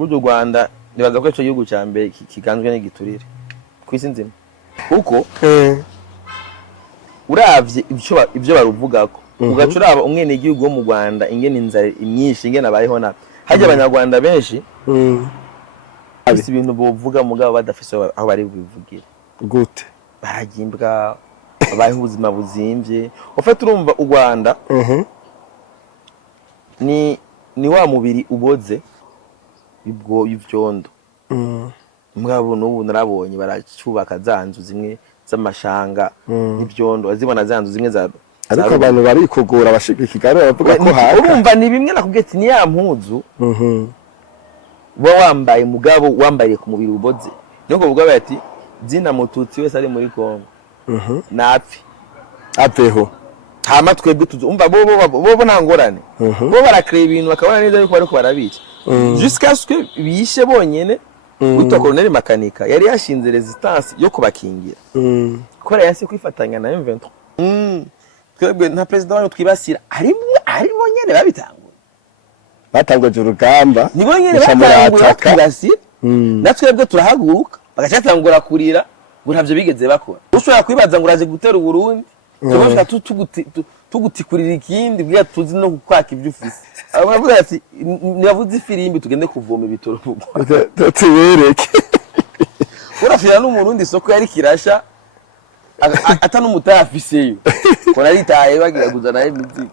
Buryo Rwanda nibaza ko ico gihugu ca mbere kiganzwe n'igiturire kwisi nzima uko uravye ivyo baruvugako ugaca uraba umwene igihugu wo mu Rwanda ingene inzara imyinshi ingene abayeho na hajya abanyarwanda benshi bisi ibintu bovuga mugabo badafise aho bari bivugire gute baragimbwa babayeho ubuzima buzimvye ufata urumva u Rwanda ni wa mubiri uboze ibwo y'ivyondo mugabo n'ubu narabonye baracubaka zanzu zimwe z'amashanga n'ivyondo azibona zanzu zimwe za ariko abantu bari kugura bashika Kigali bavuga ko haka urumva ni bimwe nakubwiye ati ni ya mpuzu bo wambaye mugabo wambaye ku mubiri uboze niko vuga ati zina mututsi wese ari muri Kongo napfi apeho hama twebwe umva bo ntangorane bo barakreba ibintu bakabona neza yuko bariko barabica jusqu'à ce que bishe bonyene witwa Colonel Makanika yari yashinze resistance yo kubakingira kora yase kwifatanya na M23 twebwe nta president wayo twibasira ari bonyene babitangura batangoje urugamba ni bonyene batangura kwibasira natwebwe turahaguruka bagacatangura kurira ngo ntavyo bigeze bakora ushobora kwibaza ngo uraje gutera u Burundi tubashaka tugutikurira ikindi bwiya tuzi no kwaka ibyo ufise abavuga ati nibavuze ifirimbi tugende kuvoma ibitoro tubereke urafira n'umurundi soko yari kirasha ata n'umutafiseyo ko naritaye bagira kuzana imizi